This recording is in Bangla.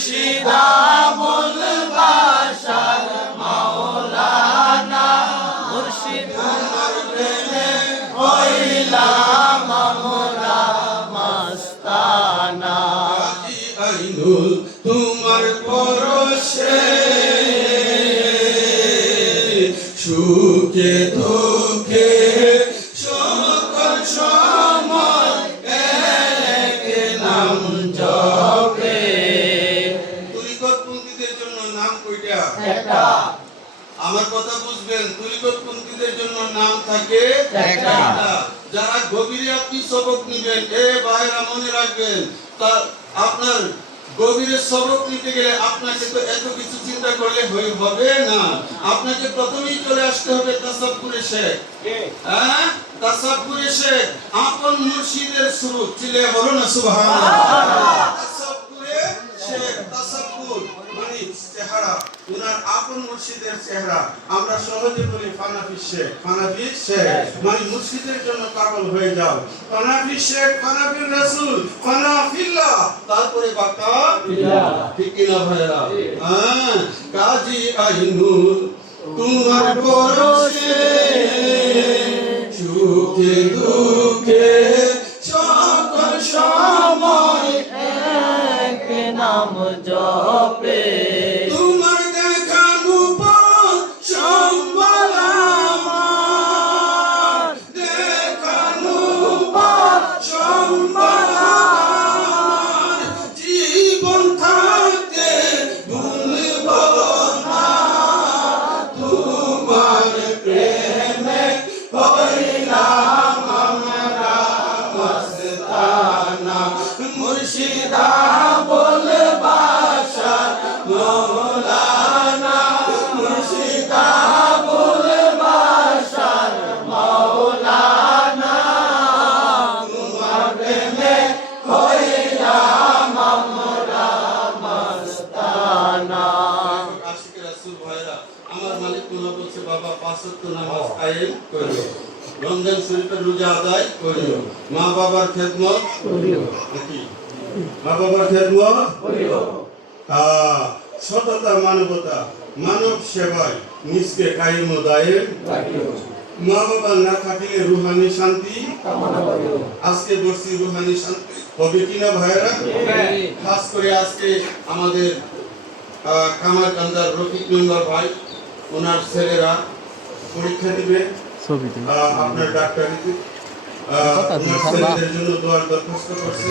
মুর্শিদা বল বাসার মাওলানা মুর্শিদ প্রেমে হইলাম আমরা মস্তানা আইনুল তোমার পরশে সুখে দুঃখে তুরিকতপন্থীদের জন্য নাম কয়টা একটা। আমার কথা বুঝবেন তুরিকতপন্থীদের জন্য নাম থাকে একটা। যারা গভীরে আপনি সবক নিবেন এ ভাইরা মনে রাখবেন তা আপনার গভীরে সবক নিতে গেলে আপনাকে তো এত কিছু চিন্তা করলে হয়ে হবে না। আপনাকে প্রথমেই চলে আসতে হবে তাসাব্বুরে শেখ। হ্যাঁ? তাসাব্বুরে শেখ। আপন মুর্শিদের স্বরূপ ছিলে বলো না সুবহানাল্লাহ তাসাব্বুরে শেখ তাসাব্বুর মানে চেহারা উনার আপন মুর্শিদের চেহারা আমরা সহজে বলি ফানাফি শেখ। ফানাফি শেখ। মানে মুর্শিদের জন্য পাগল হয়ে যাও। ফানাফি শেখ ফানাফি রাসূল ফানাফিল্লাহ। তারপরে বাকা ঠিক কিনা ভাইরা হ্যাঁ। কাজী আইনুল তোমার পরশে সুখে দুঃখে সকল সময় এক নাম জপে। আমার মালিক কোনা বলছে বাবা পাঁচ ওয়াক্ত নামাজ কায়েম করিও। রমজান শরীফের রোজা আদায় করিও। মা বাবার খেদমত নাকি? মা বাবার খেদমত আহ, সততা মানবতা মানব সেবায় নিজকে কায়েম ও দায়েম মা বাবা না থাকলে রুহানি শান্তি আজকে বসছি রুহানি শান্তি হবে কিনা ভাইরা খাস করে আজকে আমাদের আহ, কামারকান্দার রফিক মেম্বার ভাই ওনার ছেলেরা পরীক্ষা দিবে। আহ, আপনার ডাক্তারিতে জন্য দরখাস্ত করছে।